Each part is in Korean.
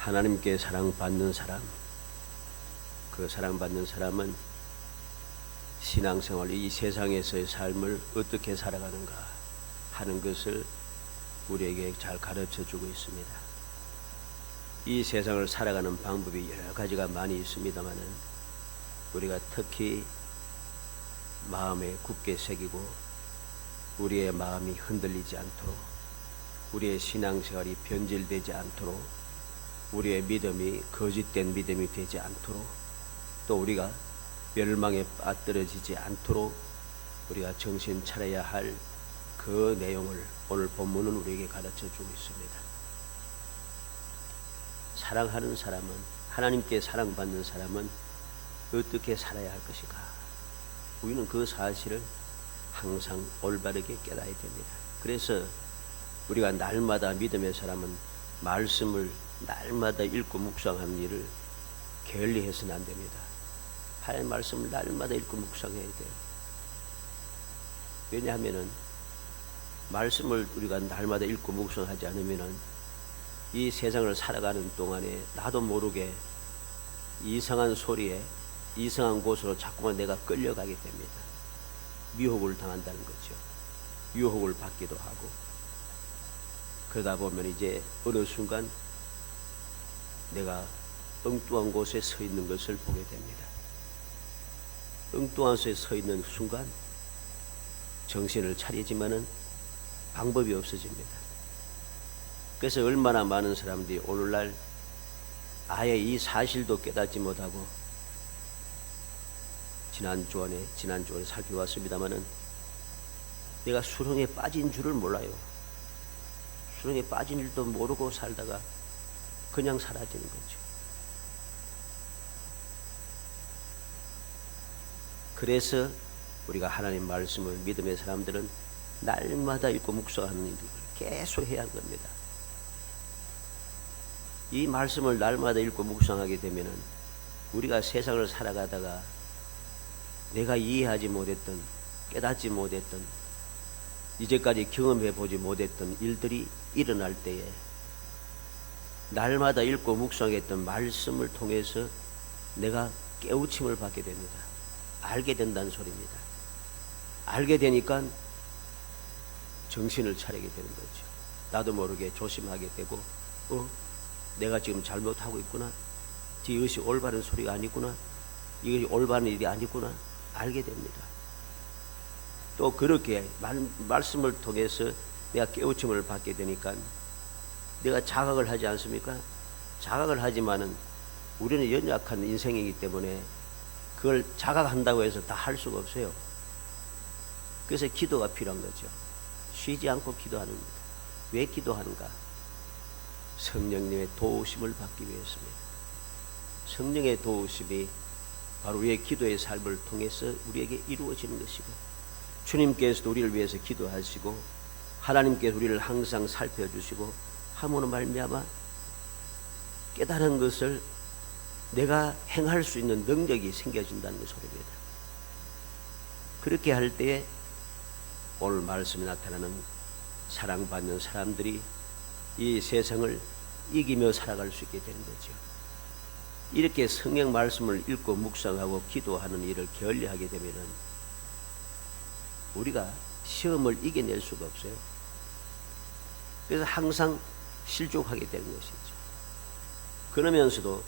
하나님께 사랑받는 사람, 그 사랑받는 사람은 신앙생활, 이 세상에서의 삶을 어떻게 살아가는가 하는 것을 우리에게 잘 가르쳐주고 있습니다. 이 세상을 살아가는 방법이 여러 가지가 많이 있습니다마는 우리가 특히 마음에 굳게 새기고 우리의 마음이 흔들리지 않도록, 우리의 신앙생활이 변질되지 않도록, 우리의 믿음이 거짓된 믿음이 되지 않도록, 또 우리가 멸망에 빠뜨려지지 않도록 우리가 정신 차려야 할 그 내용을 오늘 본문은 우리에게 가르쳐주고 있습니다. 사랑하는 사람은, 하나님께 사랑받는 사람은 어떻게 살아야 할 것인가? 우리는 그 사실을 항상 올바르게 깨달아야 됩니다. 그래서 우리가 날마다 믿음의 사람은 말씀을 날마다 읽고 묵상하는 일을 게을리해서는 안 됩니다. 하나님의 말씀을 날마다 읽고 묵상해야 돼요. 왜냐하면은 말씀을 우리가 날마다 읽고 묵상하지 않으면은 이 세상을 살아가는 동안에 나도 모르게 이상한 소리에 이상한 곳으로 자꾸만 내가 끌려가게 됩니다. 미혹을 당한다는 거죠. 유혹을 받기도 하고, 그러다 보면 이제 어느 순간 내가 엉뚱한 곳에 서 있는 것을 보게 됩니다. 엉뚱한 곳에 서 있는 순간 정신을 차리지만은 방법이 없어집니다. 그래서 얼마나 많은 사람들이 오늘날 아예 이 사실도 깨닫지 못하고, 지난주에 살펴봤습니다마는 내가 수렁에 빠진 줄을 몰라요. 수렁에 빠진 일도 모르고 살다가 그냥 사라지는 거죠. 그래서 우리가 하나님 말씀을 믿음의 사람들은 날마다 읽고 묵상하는 일을 계속 해야 할 겁니다. 이 말씀을 날마다 읽고 묵상하게 되면은 우리가 세상을 살아가다가 내가 이해하지 못했던, 깨닫지 못했던, 이제까지 경험해 보지 못했던 일들이 일어날 때에 날마다 읽고 묵상했던 말씀을 통해서 내가 깨우침을 받게 됩니다. 알게 된다는 소리입니다. 알게 되니까 정신을 차리게 되는 거죠. 나도 모르게 조심하게 되고, 내가 지금 잘못하고 있구나, 이것이 올바른 소리가 아니구나, 이것이 올바른 일이 아니구나 알게 됩니다. 또 그렇게 말씀을 통해서 내가 깨우침을 받게 되니까 내가 자각을 하지 않습니까? 자각을 하지만은 우리는 연약한 인생이기 때문에 그걸 자각한다고 해서 다 할 수가 없어요. 그래서 기도가 필요한 거죠. 쉬지 않고 기도하는 겁니다. 왜 기도하는가? 성령님의 도우심을 받기 위해서입니다. 성령의 도우심이 바로 우리의 기도의 삶을 통해서 우리에게 이루어지는 것이고, 주님께서도 우리를 위해서 기도하시고 하나님께서 우리를 항상 살펴주시고 함으로 말미암아 깨달은 것을 내가 행할 수 있는 능력이 생겨진다는 소리입니다. 그렇게 할 때에 오늘 말씀에 나타나는 사랑받는 사람들이 이 세상을 이기며 살아갈 수 있게 되는 거죠. 이렇게 성경 말씀을 읽고 묵상하고 기도하는 일을 게을리하게 되면은 우리가 시험을 이겨낼 수가 없어요. 그래서 항상 실족하게 되는 것이죠. 그러면서도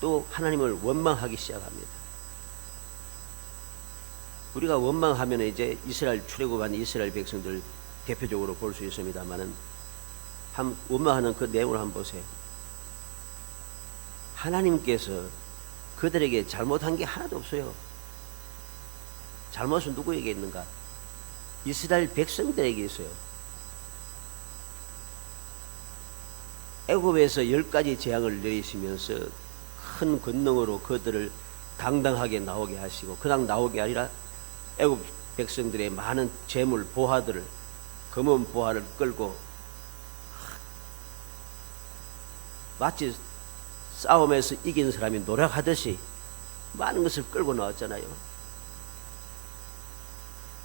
또 하나님을 원망하기 시작합니다. 우리가 원망하면 이제 이스라엘 출애굽한 이스라엘 백성들 대표적으로 볼 수 있습니다만은 원망하는 그 내용을 한번 보세요. 하나님께서 그들에게 잘못한 게 하나도 없어요. 잘못은 누구에게 있는가? 이스라엘 백성들에게 있어요. 애굽에서 10가지 재앙을 내리시면서 큰 권능으로 그들을 당당하게 나오게 하시고, 그냥 나오게 아니라 애굽 백성들의 많은 재물 보화들을, 검은 보화를 끌고 마치 싸움에서 이긴 사람이 노력하듯이 많은 것을 끌고 나왔잖아요.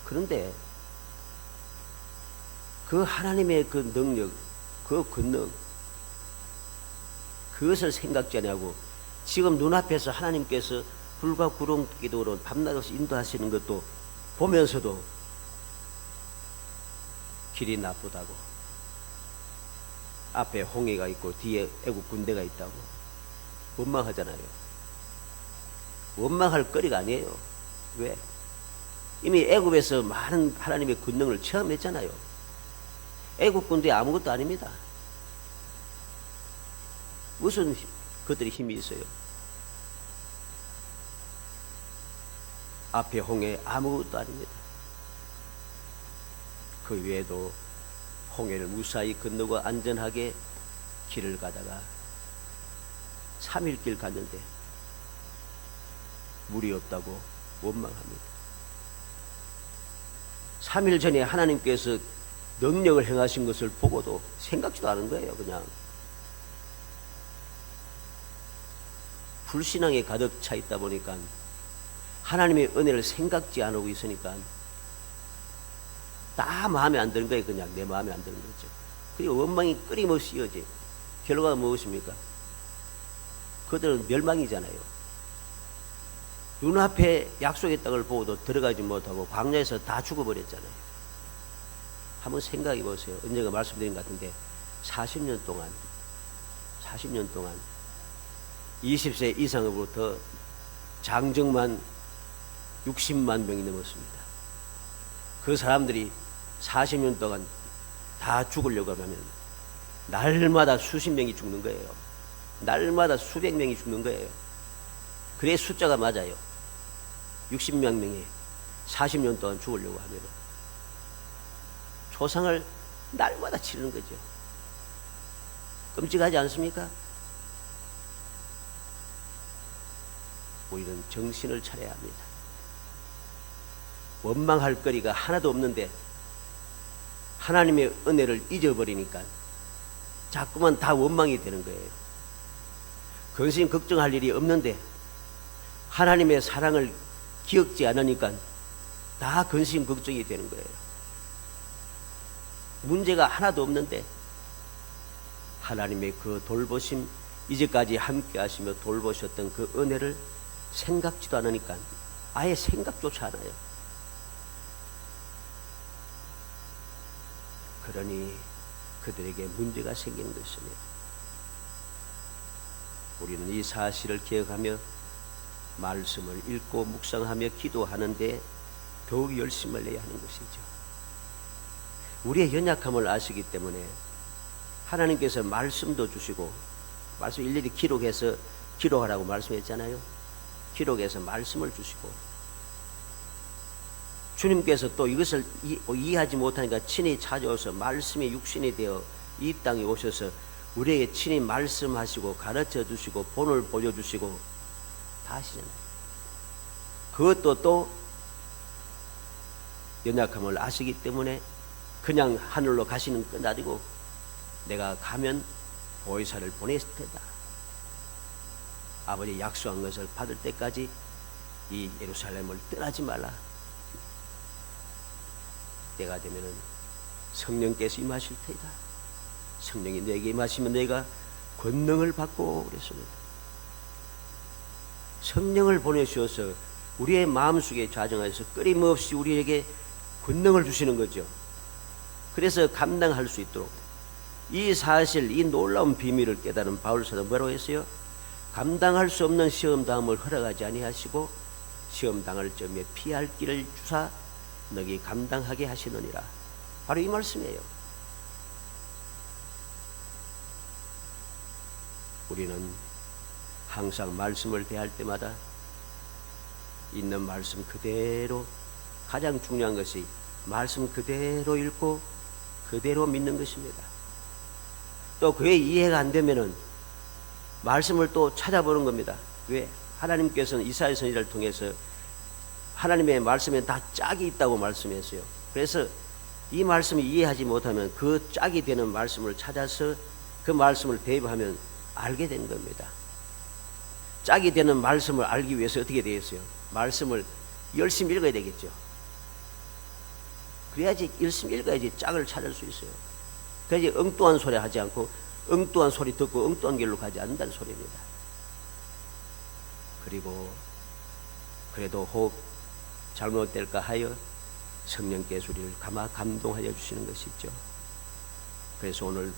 그런데 그 하나님의 그 능력, 그 권능, 그것을 생각지 않냐고 지금 눈앞에서 하나님께서 불과 구름 기도로 밤낮 없이 인도하시는 것도 보면서도 길이 나쁘다고, 앞에 홍해가 있고 뒤에 애국 군대가 있다고 원망하잖아요. 원망할 거리가 아니에요. 왜? 이미 애국에서 많은 하나님의 권능을 체험했잖아요. 애국 군대 아무것도 아닙니다. 무슨 그들이 힘이 있어요? 앞에 홍해 아무것도 아닙니다. 그 외에도 홍해를 무사히 건너고 안전하게 길을 가다가 3일 길 갔는데 물이 없다고 원망합니다. 3일 전에 하나님께서 능력을 행하신 것을 보고도 생각지도 않은 거예요. 그냥 불신앙에 가득 차 있다 보니까 하나님의 은혜를 생각지 않고 있으니까 다 마음에 안 드는 거예요. 그냥 내 마음에 안 드는 거죠. 그리고 원망이 끊임없이 이어져요. 결과가 무엇입니까? 그들은 멸망이잖아요. 눈앞에 약속의 땅을 보고도 들어가지 못하고 광야에서 다 죽어버렸잖아요. 한번 생각해 보세요. 언젠가 말씀드린 것 같은데 40년 동안 20세 이상으로부터 장정만 60만 명이 넘었습니다. 그 사람들이 40년 동안 다 죽으려고 하면 날마다 수십 명이 죽는 거예요. 날마다 수백 명이 죽는 거예요. 그래 숫자가 맞아요. 60만 명이 40년 동안 죽으려고 하면 초상을 날마다 치르는 거죠. 끔찍하지 않습니까? 우리는 정신을 차려야 합니다. 원망할 거리가 하나도 없는데 하나님의 은혜를 잊어버리니까 자꾸만 다 원망이 되는 거예요. 근심 걱정할 일이 없는데 하나님의 사랑을 기억지 않으니까 다 근심 걱정이 되는 거예요. 문제가 하나도 없는데 하나님의 그 돌보심, 이제까지 함께 하시며 돌보셨던 그 은혜를 생각지도 않으니까 아예 생각조차 안 해요. 그러니 그들에게 문제가 생기는 것입니다. 우리는 이 사실을 기억하며 말씀을 읽고 묵상하며 기도하는데 더욱 열심을 내야 하는 것이죠. 우리의 연약함을 아시기 때문에 하나님께서 말씀도 주시고, 말씀 일일이 기록해서 기록하라고 말씀했잖아요. 기록해서 말씀을 주시고, 주님께서 또 이것을 이해하지 못하니까 친히 찾아오셔서 말씀의 육신이 되어 이 땅에 오셔서 우리에게 친히 말씀하시고 가르쳐 주시고 본을 보여주시고 다 하시잖아요. 그것도 또 연약함을 아시기 때문에 그냥 하늘로 가시는 건 아니고 내가 가면 보혜사를 보냈을 테다. 아버지 약속한 것을 받을 때까지 이 예루살렘을 떠나지 말라. 때가 되면은 성령께서 임하실 테이다. 성령이 내게 임하시면 내가 권능을 받고 그랬습니다. 성령을 보내주셔서 우리의 마음속에 좌정하셔서 끊임없이 우리에게 권능을 주시는 거죠. 그래서 감당할 수 있도록 이 사실, 이 놀라운 비밀을 깨달은 바울사도 뭐라고 했어요? 감당할 수 없는 시험 당함을 허락하지 아니하시고 시험 당할 점에 피할 길을 주사 너희 감당하게 하시느니라. 바로 이 말씀이에요. 우리는 항상 말씀을 대할 때마다 있는 말씀 그대로, 가장 중요한 것이 말씀 그대로 읽고 그대로 믿는 것입니다. 또 그게 이해가 안 되면은 말씀을 또 찾아보는 겁니다. 왜? 하나님께서는 이사야 선지자를 통해서 하나님의 말씀에 다 짝이 있다고 말씀했어요. 그래서 이 말씀을 이해하지 못하면 그 짝이 되는 말씀을 찾아서 그 말씀을 대입하면 알게 되는 겁니다. 짝이 되는 말씀을 알기 위해서 어떻게 되겠어요? 말씀을 열심히 읽어야 되겠죠. 그래야지, 열심히 읽어야지 짝을 찾을 수 있어요. 그래야지 엉뚱한 소리 하지 않고 엉뚱한 소리 듣고 엉뚱한 길로 가지 않는다는 소리입니다. 그리고 그래도 혹 잘못될까 하여 성령께서 우리를 감동하여 주시는 것이죠. 그래서 오늘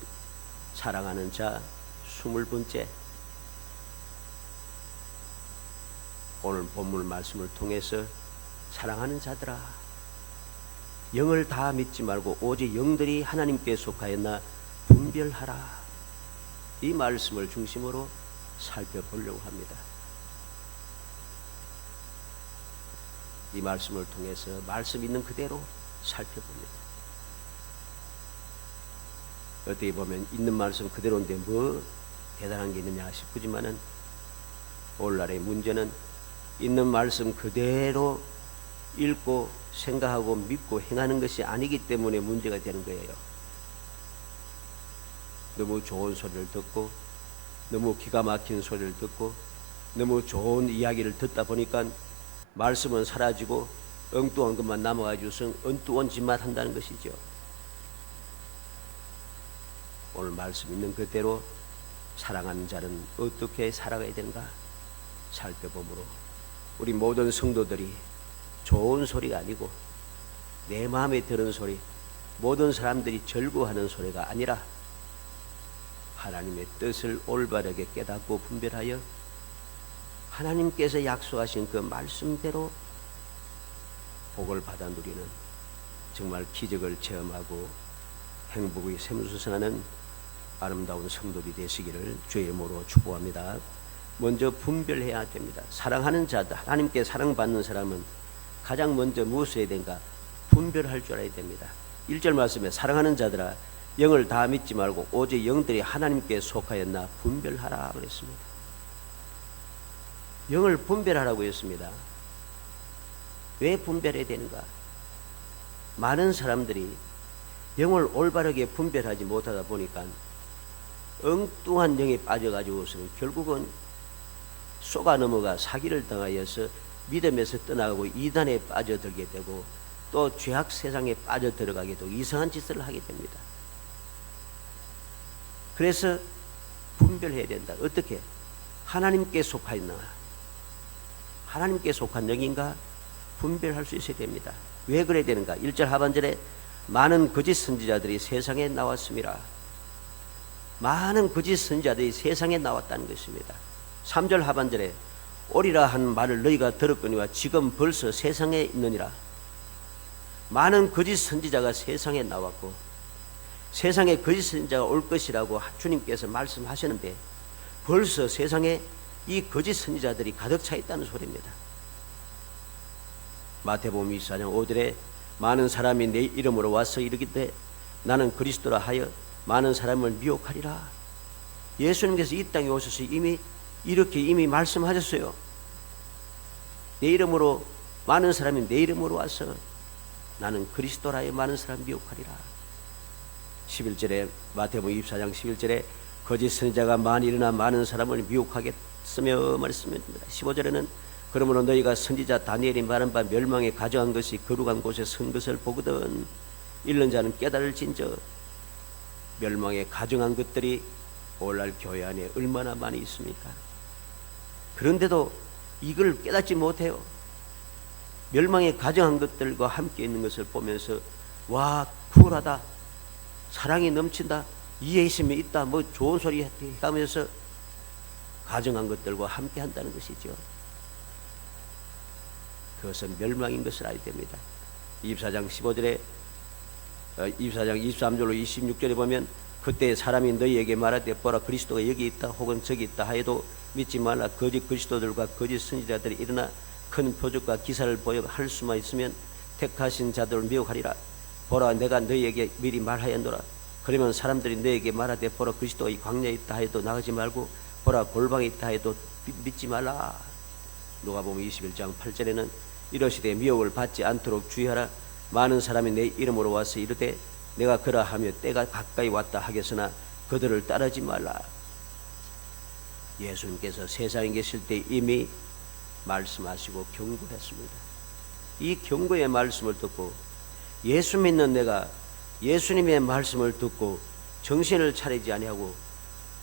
사랑하는 자 20번째, 오늘 본문 말씀을 통해서 사랑하는 자들아, 영을 다 믿지 말고 오직 영들이 하나님께 속하였나 분별하라. 이 말씀을 중심으로 살펴보려고 합니다. 이 말씀을 통해서 말씀 있는 그대로 살펴봅니다. 어떻게 보면 있는 말씀 그대로인데 뭐 대단한 게 있느냐 싶지만은 오늘날의 문제는 있는 말씀 그대로 읽고 생각하고 믿고 행하는 것이 아니기 때문에 문제가 되는 거예요. 너무 좋은 소리를 듣고 너무 기가 막힌 소리를 듣고 너무 좋은 이야기를 듣다 보니까 말씀은 사라지고 엉뚱한 것만 남아가지고서 엉뚱한 짓만 한다는 것이죠. 오늘 말씀 있는 그대로 사랑하는 자는 어떻게 살아가야 되는가 살펴보므로 우리 모든 성도들이 좋은 소리가 아니고 내 마음에 드는 소리, 모든 사람들이 즐거워하는 소리가 아니라 하나님의 뜻을 올바르게 깨닫고 분별하여 하나님께서 약속하신 그 말씀대로 복을 받아 누리는 정말 기적을 체험하고 행복의 샘솟아나는 아름다운 성도들이 되시기를 주의 이름으로 축복합니다. 먼저 분별해야 됩니다. 사랑하는 자들, 하나님께 사랑받는 사람은 가장 먼저 무엇을 해야 되는가? 분별할 줄 알아야 됩니다. 1절 말씀에 사랑하는 자들아 영을 다 믿지 말고 오직 영들이 하나님께 속하였나 분별하라 그랬습니다. 영을 분별하라고 했습니다. 왜 분별해야 되는가? 많은 사람들이 영을 올바르게 분별하지 못하다 보니까 엉뚱한 영에 빠져가지고서는 결국은 속아 넘어가 사기를 당하여서 믿음에서 떠나가고 이단에 빠져들게 되고 또 죄악 세상에 빠져들어가게 되고 이상한 짓을 하게 됩니다. 그래서 분별해야 된다. 어떻게? 하나님께 속하였나? 하나님께 속한 영인가? 분별할 수 있어야 됩니다. 왜 그래야 되는가? 1절 하반절에 많은 거짓 선지자들이 세상에 나왔습니다. 많은 거짓 선지자들이 세상에 나왔다는 것입니다. 3절 하반절에 오리라 한 말을 너희가 들었거니와 지금 벌써 세상에 있느니라. 많은 거짓 선지자가 세상에 나왔고 세상에 거짓 선지자가 올 것이라고 주님께서 말씀하셨는데 벌써 세상에 이 거짓 선지자들이 가득 차 있다는 소리입니다. 마태복음 24장 5절에 많은 사람이 내 이름으로 와서 이르기되 나는 그리스도라 하여 많은 사람을 미혹하리라. 예수님께서 이 땅에 오셔서 이미 말씀하셨어요. 내 이름으로 많은 사람이 내 이름으로 와서 나는 그리스도라 하여 많은 사람 미혹하리라. 11절에 마태복음 24장 11절에 거짓 선지자가 많이 일어나 많은 사람을 미혹하겠으며 말했습니다. 15절에는 그러므로 너희가 선지자 다니엘이 말한 바 멸망에 가져간 것이 거룩한 곳에 선 것을 보거든 읽는 자는 깨달을진저. 멸망에 가정한 것들이 오늘날 교회 안에 얼마나 많이 있습니까? 그런데도 이걸 깨닫지 못해요. 멸망에 가정한 것들과 함께 있는 것을 보면서 와 쿨하다, 사랑이 넘친다, 이해심이 있다, 뭐 좋은 소리 하면서 가정한 것들과 함께 한다는 것이죠. 그것은 멸망인 것을 알아야 됩니다. 24장 15절에 24장 23절로 26절에 보면 그때 사람이 너희에게 말하되 보라 그리스도가 여기 있다 혹은 저기 있다 하여도 믿지 말라. 거짓 그리스도들과 거짓 선지자들이 일어나 큰 표적과 기사를 보여 할 수만 있으면 택하신 자들을 미혹하리라. 보라 내가 너희에게 미리 말하였노라. 그러면 사람들이 너희에게 말하되 보라 그리스도가 이 광야에 있다 하여도 나가지 말고 보라 골방에 있다 하여도 믿지 말라. 누가복음 21장 8절에는 이러시되 미혹을 받지 않도록 주의하라. 많은 사람이 내 이름으로 와서 이르되 내가 그러하며 때가 가까이 왔다 하겠으나 그들을 따르지 말라. 예수님께서 세상에 계실 때 이미 말씀하시고 경고했습니다. 이 경고의 말씀을 듣고 예수 믿는 내가 예수님의 말씀을 듣고 정신을 차리지 아니하고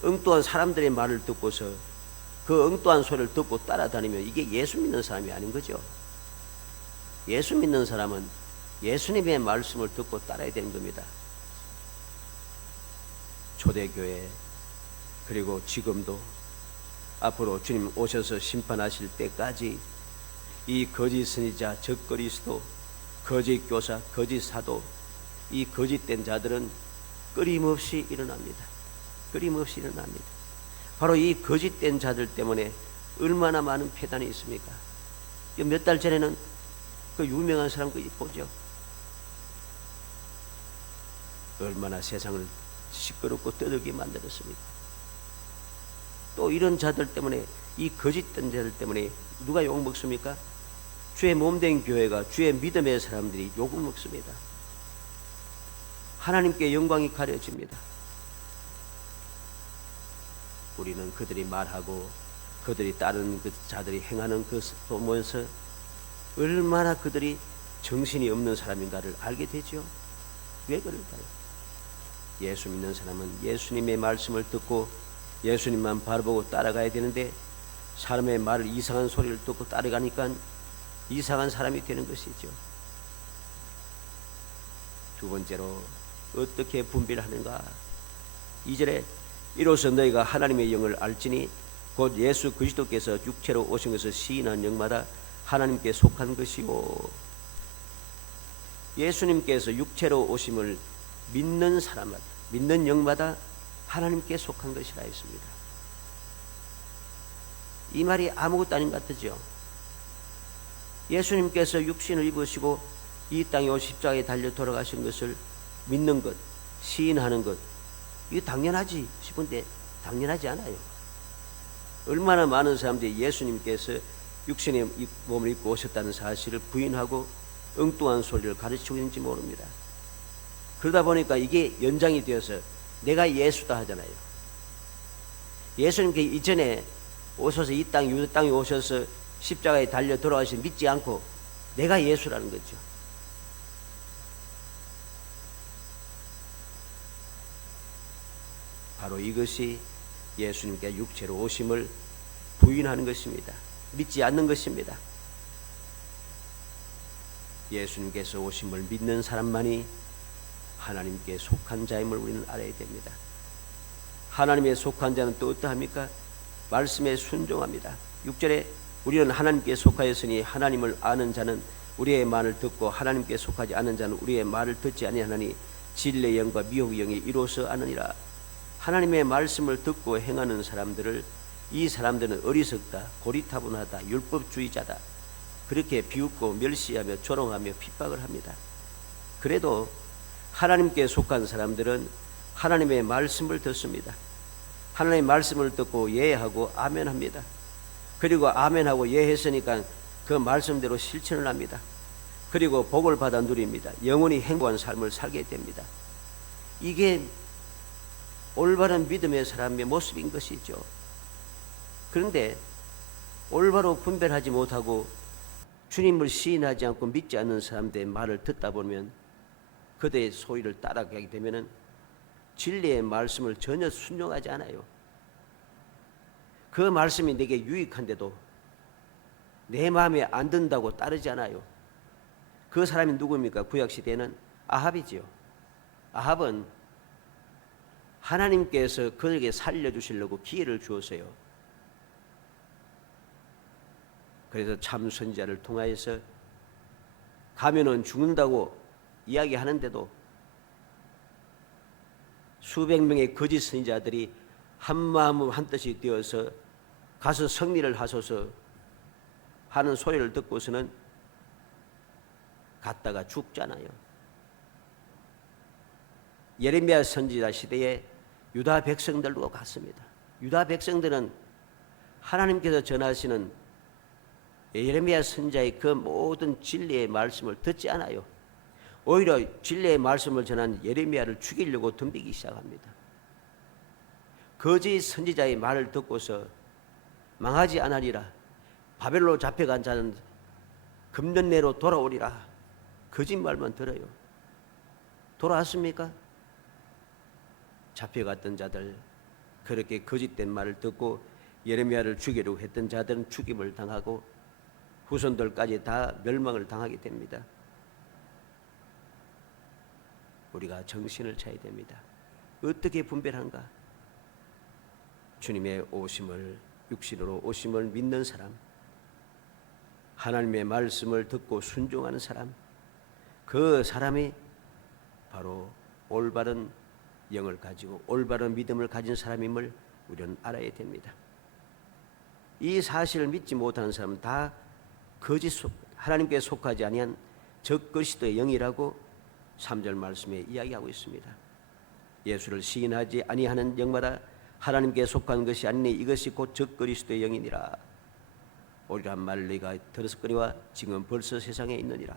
엉뚱한 사람들의 말을 듣고서 그 엉뚱한 소리를 듣고 따라다니면 이게 예수 믿는 사람이 아닌 거죠. 예수 믿는 사람은 예수님의 말씀을 듣고 따라야 되는 겁니다. 초대교회 그리고 지금도 앞으로 주님 오셔서 심판하실 때까지 이 거짓 선지자, 적그리스도, 거짓 교사, 거짓 사도, 이 거짓된 자들은 끊임없이 일어납니다. 끊임없이 일어납니다. 바로 이 거짓된 자들 때문에 얼마나 많은 폐단이 있습니까? 몇 달 전에는 그 유명한 사람 그 보죠. 얼마나 세상을 시끄럽고 떠들게 만들었습니까? 또 이런 자들 때문에, 이 거짓된 자들 때문에 누가 욕 먹습니까? 주의 몸된 교회가, 주의 믿음의 사람들이 욕을 먹습니다. 하나님께 영광이 가려집니다. 우리는 그들이 말하고 그들이 따르는 그 자들이 행하는 그 보면서 얼마나 그들이 정신이 없는 사람인가를 알게 되죠. 왜 그럴까요? 예수 믿는 사람은 예수님의 말씀을 듣고 예수님만 바라보고 따라가야 되는데, 사람의 말을, 이상한 소리를 듣고 따라가니까 이상한 사람이 되는 것이죠. 두 번째로 어떻게 분별을 하는가? 2절에 이로써 너희가 하나님의 영을 알지니 곧 예수 그리스도께서 육체로 오신 것을 시인한 영마다 하나님께 속한 것이요. 예수님께서 육체로 오심을 믿는 사람마다, 믿는 영마다 하나님께 속한 것이라 했습니다. 이 말이 아무것도 아닌 것 같죠. 예수님께서 육신을 입으시고 이 땅에 오시 십자가에 달려 돌아가신 것을 믿는 것, 시인하는 것, 이거 당연하지 싶은데 당연하지 않아요. 얼마나 많은 사람들이 예수님께서 육신의 몸을 입고 오셨다는 사실을 부인하고 엉뚱한 소리를 가르치고 있는지 모릅니다. 그러다 보니까 이게 연장이 되어서 내가 예수다 하잖아요. 예수님께 이전에 오셔서 이 땅, 유대 땅에 오셔서 십자가에 달려 돌아가신 믿지 않고 내가 예수라는 거죠. 바로 이것이 예수님께 육체로 오심을 부인하는 것입니다. 믿지 않는 것입니다. 예수님께서 오심을 믿는 사람만이 하나님께 속한 자임을 우리는 알아야 됩니다. 하나님의 속한 자는 또 어떠합니까? 말씀에 순종합니다. 6절에 우리는 하나님께 속하였으니 하나님을 아는 자는 우리의 말을 듣고 하나님께 속하지 않는 자는 우리의 말을 듣지 아니하나니 진리의 영과 미혹의 영이 이로써 아느니라. 하나님의 말씀을 듣고 행하는 사람들을, 이 사람들은 어리석다, 고리타분하다, 율법주의자다, 그렇게 비웃고 멸시하며 조롱하며 핍박을 합니다. 그래도 하나님께 속한 사람들은 하나님의 말씀을 듣습니다. 하나님의 말씀을 듣고 예하고 아멘합니다. 그리고 아멘하고 예했으니까 그 말씀대로 실천을 합니다. 그리고 복을 받아 누립니다. 영원히 행복한 삶을 살게 됩니다. 이게 올바른 믿음의 사람의 모습인 것이죠. 그런데 올바로 분별하지 못하고 주님을 시인하지 않고 믿지 않는 사람들의 말을 듣다 보면, 그들의 소리를 따라가게 되면 진리의 말씀을 전혀 순종하지 않아요. 그 말씀이 내게 유익한데도 내 마음에 안 든다고 따르지 않아요. 그 사람이 누구입니까? 구약시대에는 아합이지요. 아합은 하나님께서 그에게 살려주시려고 기회를 주었어요. 그래서 참 선지자를 통하여서 가면은 죽는다고 이야기하는데도 수백 명의 거짓 선지자들이 한마음 한뜻이 되어서 가서 승리를 하소서 하는 소리를 듣고서는 갔다가 죽잖아요. 예레미야 선지자 시대에 유다 백성들도 갔습니다. 유다 백성들은 하나님께서 전하시는 예레미야 선지자의 그 모든 진리의 말씀을 듣지 않아요. 오히려 진리의 말씀을 전한 예레미야를 죽이려고 덤비기 시작합니다. 거짓 선지자의 말을 듣고서 망하지 않으리라, 바벨로 잡혀간 자는 금년 내로 돌아오리라, 거짓말만 들어요. 돌아왔습니까? 잡혀갔던 자들 그렇게 거짓된 말을 듣고 예레미야를 죽이려고 했던 자들은 죽임을 당하고 후손들까지 다 멸망을 당하게 됩니다. 우리가 정신을 차려야 됩니다. 어떻게 분별하는가? 주님의 오심을, 육신으로 오심을 믿는 사람, 하나님의 말씀을 듣고 순종하는 사람, 그 사람이 바로 올바른 영을 가지고 올바른 믿음을 가진 사람임을 우리는 알아야 됩니다. 이 사실을 믿지 못하는 사람은 다 거짓, 하나님께 속하지 아니한 적그리스도의 영이라고 3절 말씀에 이야기하고 있습니다. 예수를 시인하지 아니하는 영마다 하나님께 속한 것이 아니니 이것이 곧 적그리스도의 영이니라. 오리란 말을 너희가 들었거니와 지금 벌써 세상에 있느니라.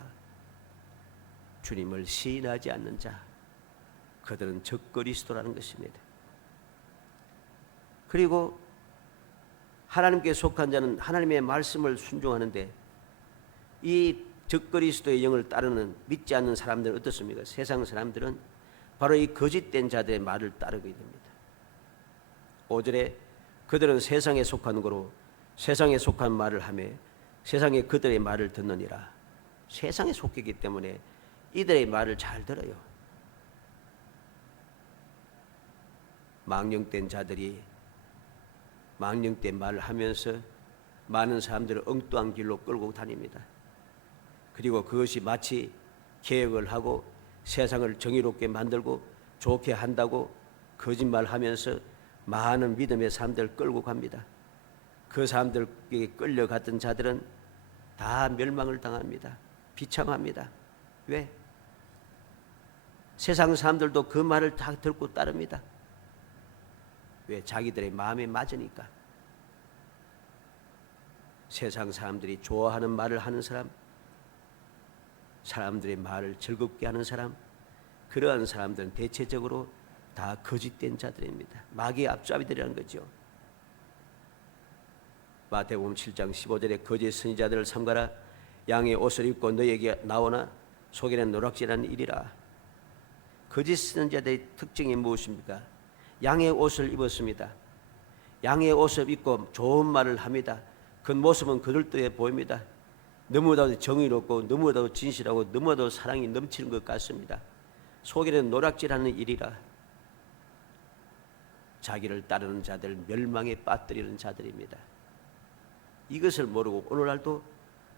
주님을 시인하지 않는 자, 그들은 적그리스도라는 것입니다. 그리고 하나님께 속한 자는 하나님의 말씀을 순종하는데, 이 적그리스도의 영을 따르는 믿지 않는 사람들은 어떻습니까? 세상 사람들은 바로 이 거짓된 자들의 말을 따르게 됩니다. 5절에 그들은 세상에 속한 거로 세상에 속한 말을 하며 세상에 그들의 말을 듣느니라. 세상에 속했기 때문에 이들의 말을 잘 들어요. 망령된 자들이 망령된 말을 하면서 많은 사람들을 엉뚱한 길로 끌고 다닙니다. 그리고 그것이 마치 개혁을 하고 세상을 정의롭게 만들고 좋게 한다고 거짓말하면서 많은 믿음의 사람들을 끌고 갑니다. 그 사람들에게 끌려갔던 자들은 다 멸망을 당합니다. 비참합니다. 왜? 세상 사람들도 그 말을 다 듣고 따릅니다. 왜? 자기들의 마음에 맞으니까. 세상 사람들이 좋아하는 말을 하는 사람, 사람들의 말을 즐겁게 하는 사람, 그러한 사람들은 대체적으로 다 거짓된 자들입니다. 마귀의 앞잡이들이라는 거죠. 마태복음 7장 15절에 거짓 선지자들을 삼가라. 양의 옷을 입고 너에게 나오나 속에는 노략질하는 일이라. 거짓 선지자들의 특징이 무엇입니까? 양의 옷을 입었습니다. 양의 옷을 입고 좋은 말을 합니다. 그 모습은 그들도해 보입니다. 너무나도 정의롭고 너무나도 진실하고 너무나도 사랑이 넘치는 것 같습니다. 속에는 노략질하는 일이라. 자기를 따르는 자들 멸망에 빠뜨리는 자들입니다. 이것을 모르고 오늘날도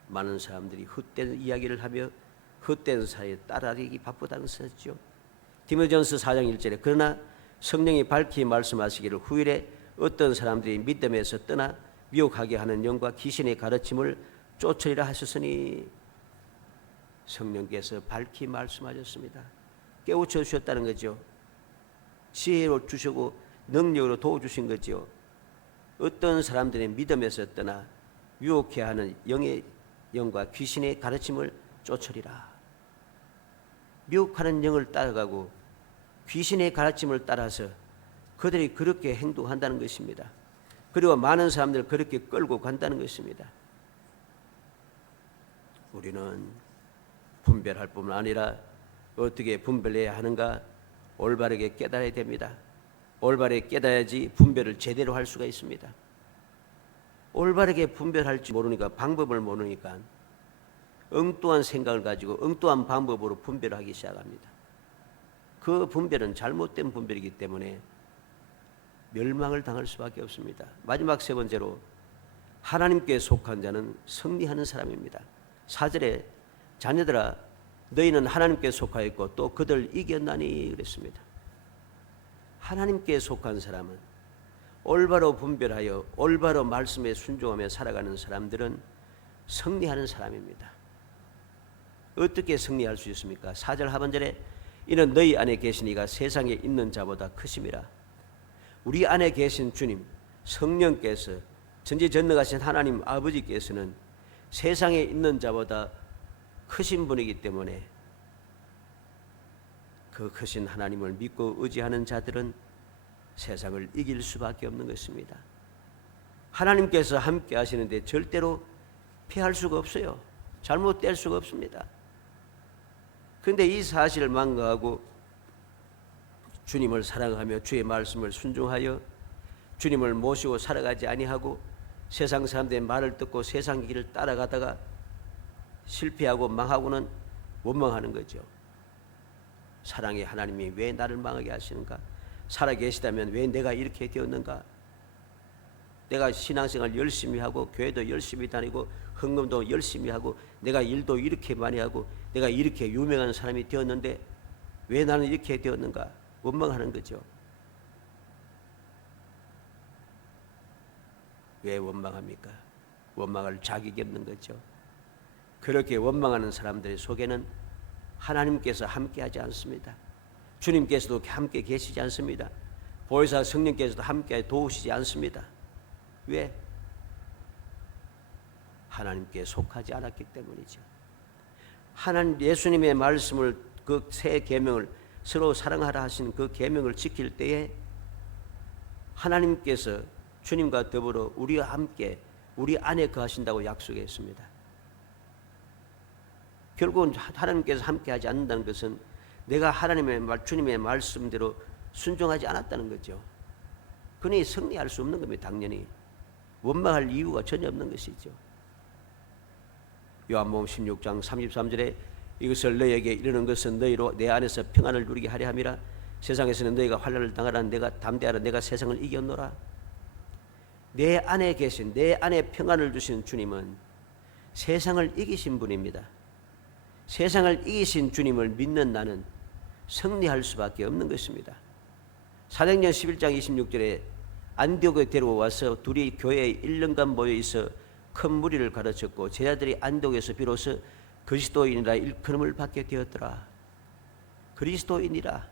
많은 사람들이 헛된 이야기를 하며 헛된 사회에 따라가기 바쁘다는 것이죠. 디모데전서 4장 1절에 그러나 성령이 밝히 말씀하시기를 후일에 어떤 사람들이 믿음에서 떠나 미혹하게 하는 영과 귀신의 가르침을 쫓으리라 하셨으니, 성령께서 밝히 말씀하셨습니다. 깨우쳐 주셨다는 거죠. 지혜로 주시고 능력으로 도와주신 거죠. 어떤 사람들의 믿음에서 떠나 유혹해 하는 영의 영과 귀신의 가르침을 쫓으리라. 미혹하는 영을 따라가고 귀신의 가르침을 따라서 그들이 그렇게 행동한다는 것입니다. 그리고 많은 사람들을 그렇게 끌고 간다는 것입니다. 우리는 분별할 뿐만 아니라 어떻게 분별해야 하는가 올바르게 깨달아야 됩니다. 올바르게 깨달아야지 분별을 제대로 할 수가 있습니다. 올바르게 분별할 줄 모르니까, 방법을 모르니까 엉뚱한 생각을 가지고 엉뚱한 방법으로 분별하기 시작합니다. 그 분별은 잘못된 분별이기 때문에 멸망을 당할 수밖에 없습니다. 마지막 세 번째로 하나님께 속한 자는 승리하는 사람입니다. 4절에 자녀들아 너희는 하나님께 속하였고 또 그들 이겼나니 그랬습니다. 하나님께 속한 사람은 올바로 분별하여 올바로 말씀에 순종하며 살아가는 사람들은 승리하는 사람입니다. 어떻게 승리할 수 있습니까? 4절 하반절에 이는 너희 안에 계시니가 세상에 있는 자보다 크심이라. 우리 안에 계신 주님 성령께서 전지전능하신 하나님 아버지께서는 세상에 있는 자보다 크신 분이기 때문에 그 크신 하나님을 믿고 의지하는 자들은 세상을 이길 수밖에 없는 것입니다. 하나님께서 함께 하시는데 절대로 피할 수가 없어요. 잘못될 수가 없습니다. 그런데 이 사실을 망각하고 주님을 사랑하며 주의 말씀을 순종하여 주님을 모시고 살아가지 아니하고 세상 사람들의 말을 듣고 세상 길을 따라가다가 실패하고 망하고는 원망하는 거죠. 사랑의 하나님이 왜 나를 망하게 하시는가? 살아계시다면 왜 내가 이렇게 되었는가? 내가 신앙생활 열심히 하고 교회도 열심히 다니고 헌금도 열심히 하고 내가 일도 이렇게 많이 하고 내가 이렇게 유명한 사람이 되었는데 왜 나는 이렇게 되었는가? 원망하는 거죠. 왜 원망합니까? 원망할 자격이 없는 거죠. 그렇게 원망하는 사람들 속에는 하나님께서 함께하지 않습니다. 주님께서도 함께 계시지 않습니다. 보혜사 성령께서도 함께 도우시지 않습니다. 왜? 하나님께 속하지 않았기 때문이죠. 하나님 예수님의 말씀을 그 새 계명을 서로 사랑하라 하신 그 계명을 지킬 때에 하나님께서 주님과 더불어 우리와 함께 우리 안에 거하신다고 약속했습니다. 결국은 하나님께서 함께하지 않는다는 것은 내가 하나님의 주님의 말씀대로 순종하지 않았다는 거죠. 그러니 승리할 수 없는 겁니다. 당연히 원망할 이유가 전혀 없는 것이죠. 요한복음 16장 33절에 이것을 너희에게 이르는 것은 너희로 내 안에서 평안을 누리게 하려 함이라. 세상에서는 너희가 환난을 당하라. 내가 담대하라. 내가 세상을 이겼노라. 내 안에 계신 내 안에 평안을 주신 주님은 세상을 이기신 분입니다. 세상을 이기신 주님을 믿는 나는 승리할 수밖에 없는 것입니다. 사도행전 11장 26절에 안디옥에 데려와서 둘이 교회에 1년간 모여 있어 큰 무리를 가르쳤고 제자들이 안디옥에서 비로소 그리스도인이라 일컬음을 받게 되었더라. 그리스도인이라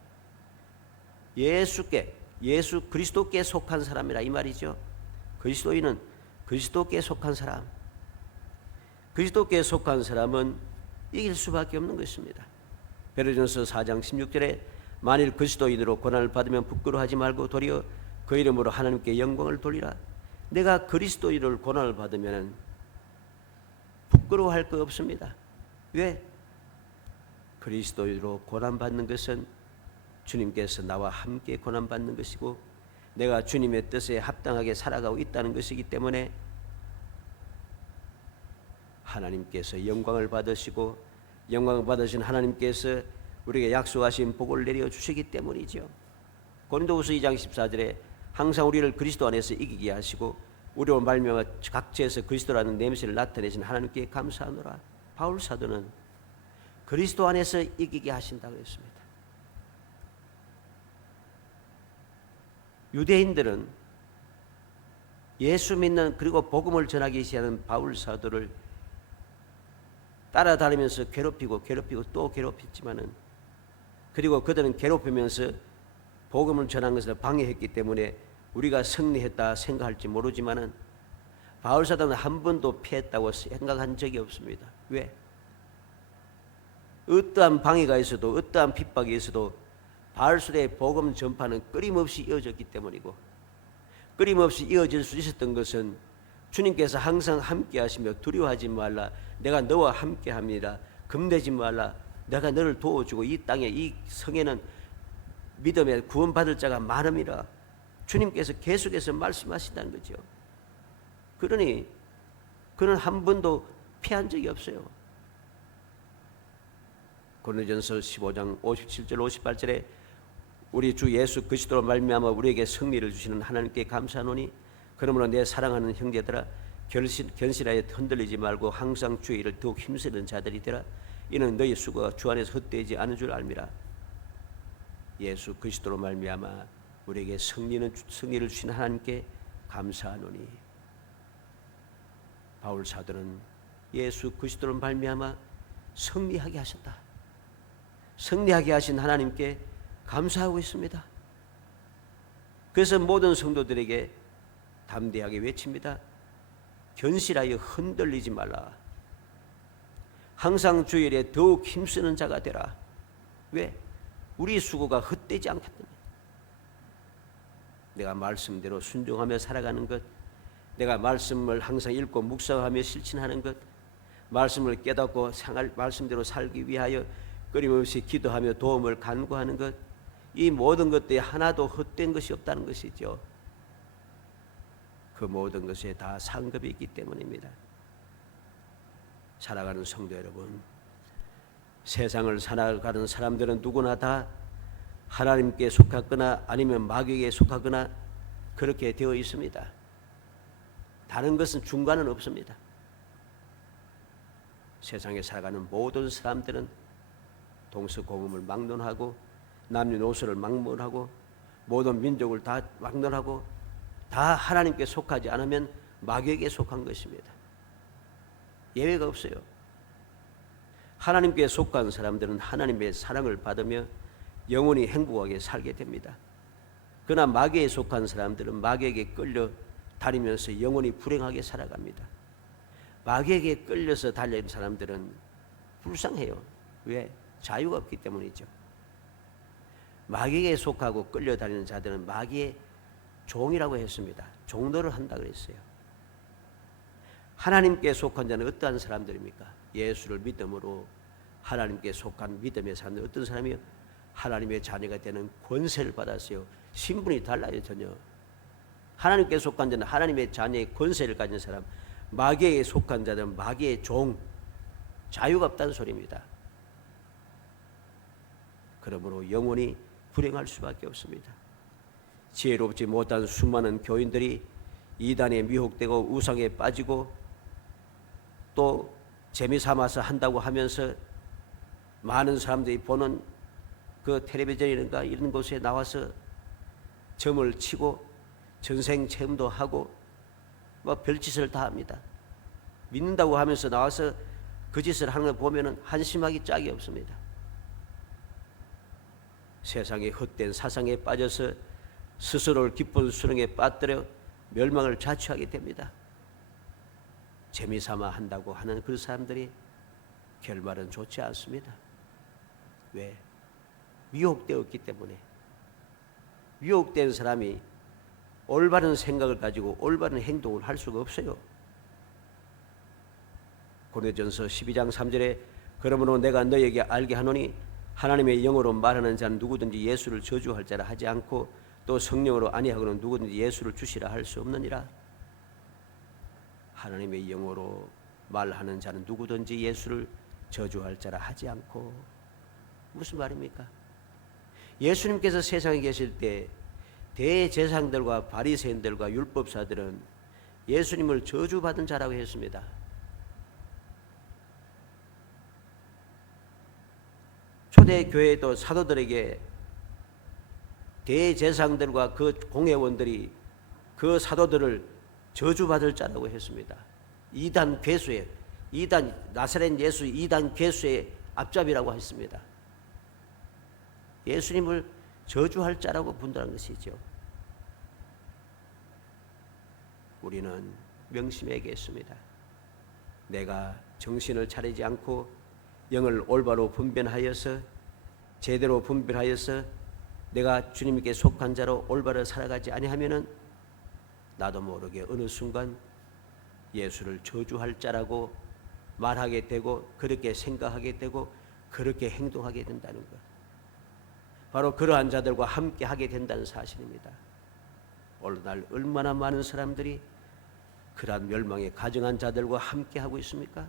예수 그리스도께 속한 사람이라 이 말이죠. 그리스도인은 그리스도께 속한 사람. 그리스도께 속한 사람은 이길 수밖에 없는 것입니다. 베드로전서 4장 16절에 만일 그리스도인으로 고난을 받으면 부끄러워하지 말고 도리어 그 이름으로 하나님께 영광을 돌리라. 내가 그리스도인으로 고난을 받으면 부끄러워할 거 없습니다. 왜? 그리스도인으로 고난받는 것은 주님께서 나와 함께 고난받는 것이고 내가 주님의 뜻에 합당하게 살아가고 있다는 것이기 때문에 하나님께서 영광을 받으시고 영광을 받으신 하나님께서 우리에게 약속하신 복을 내려주시기 때문이죠. 고린도후서 2장 14절에 항상 우리를 그리스도 안에서 이기게 하시고 우리로 말미암아 각지에서 그리스도라는 냄새를 나타내신 하나님께 감사하노라. 바울 사도는 그리스도 안에서 이기게 하신다고 했습니다. 유대인들은 예수 믿는 그리고 복음을 전하기 시작하는 바울 사도를 따라다니면서 괴롭히고 또 괴롭혔지만은 그리고 그들은 괴롭히면서 복음을 전한 것을 방해했기 때문에 우리가 승리했다 생각할지 모르지만은 바울 사도는 한 번도 패했다고 생각한 적이 없습니다. 왜? 어떠한 방해가 있어도 어떠한 핍박이 있어도 바울 사도의 복음 전파는 끊임없이 이어졌기 때문이고 끊임없이 이어질 수 있었던 것은 주님께서 항상 함께 하시며 두려워하지 말라. 내가 너와 함께 합니다. 겁내지 말라. 내가 너를 도와주고 이 땅에 이 성에는 믿음에 구원받을 자가 많음이라. 주님께서 계속해서 말씀하신다는 거죠. 그러니 그는 한 번도 패한 적이 없어요. 고린도전서 15장 57절 58절에 우리 주 예수 그리스도로 말미암아 우리에게 승리를 주시는 하나님께 감사하노니 그러므로 내 사랑하는 형제들아 견실하여 흔들리지 말고 항상 주의 일을 더욱 힘쓰는 자들이 되라. 이는 너희 수고가 주 안에서 헛되지 않은 줄 알미라. 예수 그리스도로 말미암아 우리에게 승리를 주신 하나님께 감사하노니. 바울 사도는 예수 그리스도로 말미암아 승리하게 하셨다. 승리하게 하신 하나님께 감사하고 있습니다. 그래서 모든 성도들에게 담대하게 외칩니다. 견실하여 흔들리지 말라. 항상 주의 일에 더욱 힘쓰는 자가 되라. 왜? 우리 수고가 헛되지 않기 때문에. 내가 말씀대로 순종하며 살아가는 것, 내가 말씀을 항상 읽고 묵상하며 실천하는 것, 말씀을 깨닫고 말씀대로 살기 위하여 끊임없이 기도하며 도움을 간구하는 것, 이 모든 것들이 하나도 헛된 것이 없다는 것이죠. 그 모든 것에 다 상급이 있기 때문입니다. 살아가는 성도 여러분, 세상을 살아가는 사람들은 누구나 다 하나님께 속하거나 아니면 마귀에게 속하거나 그렇게 되어 있습니다. 다른 것은 중간은 없습니다. 세상에 살아가는 모든 사람들은 동서고금을 막론하고 남녀노소를 막론하고 모든 민족을 다 막론하고 다 하나님께 속하지 않으면 마귀에게 속한 것입니다. 예외가 없어요. 하나님께 속한 사람들은 하나님의 사랑을 받으며 영원히 행복하게 살게 됩니다. 그러나 마귀에 속한 사람들은 마귀에게 끌려 다니면서 영원히 불행하게 살아갑니다. 마귀에게 끌려서 달리는 사람들은 불쌍해요. 왜? 자유가 없기 때문이죠. 마귀에게 속하고 끌려다니는 자들은 마귀의 종이라고 했습니다. 종노를 한다 그랬어요. 하나님께 속한 자는 어떠한 사람들입니까? 예수를 믿음으로 하나님께 속한 믿음의 사람들 어떤 사람이요? 하나님의 자녀가 되는 권세를 받았어요. 신분이 달라요. 전혀. 하나님께 속한 자는 하나님의 자녀의 권세를 가진 사람, 마귀에게 속한 자들은 마귀의 종, 자유가 없다는 소리입니다. 그러므로 영원히 불행할 수밖에 없습니다. 지혜롭지 못한 수많은 교인들이 이단에 미혹되고 우상에 빠지고 또 재미삼아서 한다고 하면서 많은 사람들이 보는 그 텔레비전이든가 이런 곳에 나와서 점을 치고 전생 체험도 하고 뭐 별짓을 다 합니다. 믿는다고 하면서 나와서 그 짓을 하는 걸 보면은 한심하기 짝이 없습니다. 세상의 헛된 사상에 빠져서 스스로를 깊은 수렁에 빠뜨려 멸망을 자초하게 됩니다. 재미삼아 한다고 하는 그 사람들이 결말은 좋지 않습니다. 왜? 미혹되었기 때문에. 미혹된 사람이 올바른 생각을 가지고 올바른 행동을 할 수가 없어요. 고린도전서 12장 3절에 그러므로 내가 너에게 알게 하노니 하나님의 영으로 말하는 자는 누구든지 예수를 저주할 자라 하지 않고 또 성령으로 아니하고는 누구든지 예수를 주시라 할 수 없느니라. 하나님의 영으로 말하는 자는 누구든지 예수를 저주할 자라 하지 않고. 무슨 말입니까? 예수님께서 세상에 계실 때 대제사장들과 바리새인들과 율법사들은 예수님을 저주받은 자라고 했습니다. 초대교회도 사도들에게 대제사장들과 그 공회원들이 그 사도들을 저주받을 자라고 했습니다. 이단 괴수의 이단 나사렛 예수 이단 괴수의 앞잡이라고 했습니다. 예수님을 저주할 자라고 분별한 것이죠. 우리는 명심해야겠습니다. 내가 정신을 차리지 않고 영을 올바로 분별하여서 제대로 분별하여서 내가 주님께 속한 자로 올바로 살아가지 아니하면은 나도 모르게 어느 순간 예수를 저주할 자라고 말하게 되고 그렇게 생각하게 되고 그렇게 행동하게 된다는 것. 바로 그러한 자들과 함께 하게 된다는 사실입니다. 오늘날 얼마나 많은 사람들이 그러한 멸망에 가증한 자들과 함께 하고 있습니까?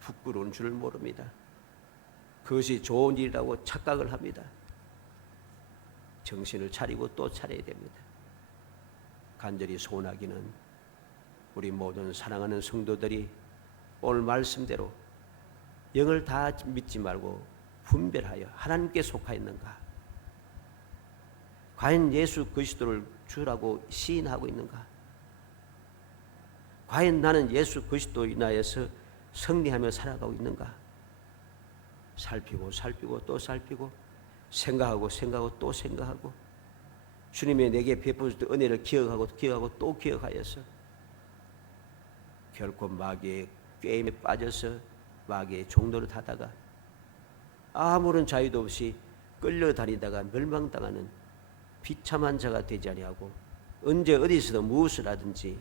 부끄러운 줄 모릅니다. 그것이 좋은 일이라고 착각을 합니다. 정신을 차리고 또 차려야 됩니다. 간절히 소원하기는 우리 모든 사랑하는 성도들이 오늘 말씀대로 영을 다 믿지 말고 분별하여 하나님께 속하였는가? 과연 예수 그리스도를 주라고 시인하고 있는가? 과연 나는 예수 그리스도로 인하여서 승리하며 살아가고 있는가? 살피고 또 살피고 생각하고 또 생각하고 주님의 내게 베푸신 은혜를 기억하고 또 기억하여서 결코 마귀의 꾀임에 빠져서 마귀의 종노를 하다가 아무런 자유도 없이 끌려다니다가 멸망당하는 비참한 자가 되지 아니하고 언제 어디서도 무엇을 하든지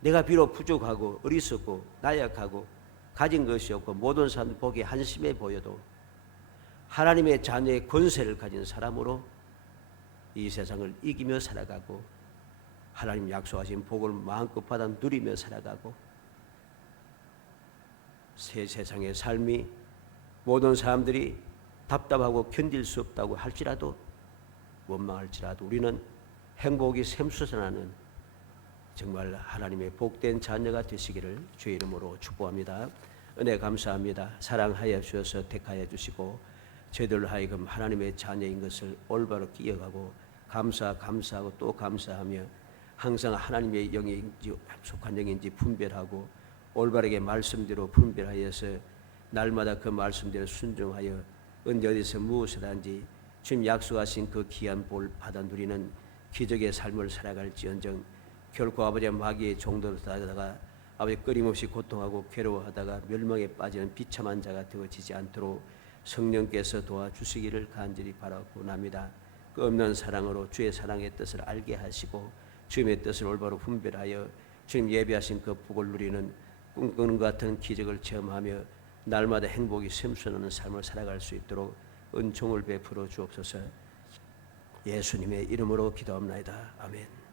내가 비록 부족하고 어리석고 나약하고 가진 것이 없고 모든 사람 보기에 한심해 보여도 하나님의 자녀의 권세를 가진 사람으로 이 세상을 이기며 살아가고 하나님 약속하신 복을 마음껏 받아 누리며 살아가고 새 세상의 삶이 모든 사람들이 답답하고 견딜 수 없다고 할지라도 원망할지라도 우리는 행복이 샘솟아나는 정말 하나님의 복된 자녀가 되시기를 주의 이름으로 축복합니다. 은혜 감사합니다. 사랑하여 주셔서 택하여 주시고 저희들 하여금 하나님의 자녀인 것을 올바로 기억하고 감사하고 또 감사하며 항상 하나님의 영인지 속한 영인지 분별하고 올바르게 말씀대로 분별하여서 날마다 그 말씀대로 순종하여 언제 어디서 무엇을 하는지 주님 약속하신 그 귀한 볼 받아 누리는 기적의 삶을 살아갈지언정 결코 아버지의 마귀의 종도로 다다가 아버지 끊임없이 고통하고 괴로워하다가 멸망에 빠지는 비참한 자가 되어지지 않도록 성령께서 도와주시기를 간절히 바라고 납니다. 그 없는 사랑으로 주의 사랑의 뜻을 알게 하시고 주님의 뜻을 올바로 분별하여 주님 예비하신 그 복을 누리는 꿈꾸는 것 같은 기적을 체험하며 날마다 행복이 샘솟는 삶을 살아갈 수 있도록 은총을 베풀어 주옵소서. 예수님의 이름으로 기도합나이다. 아멘.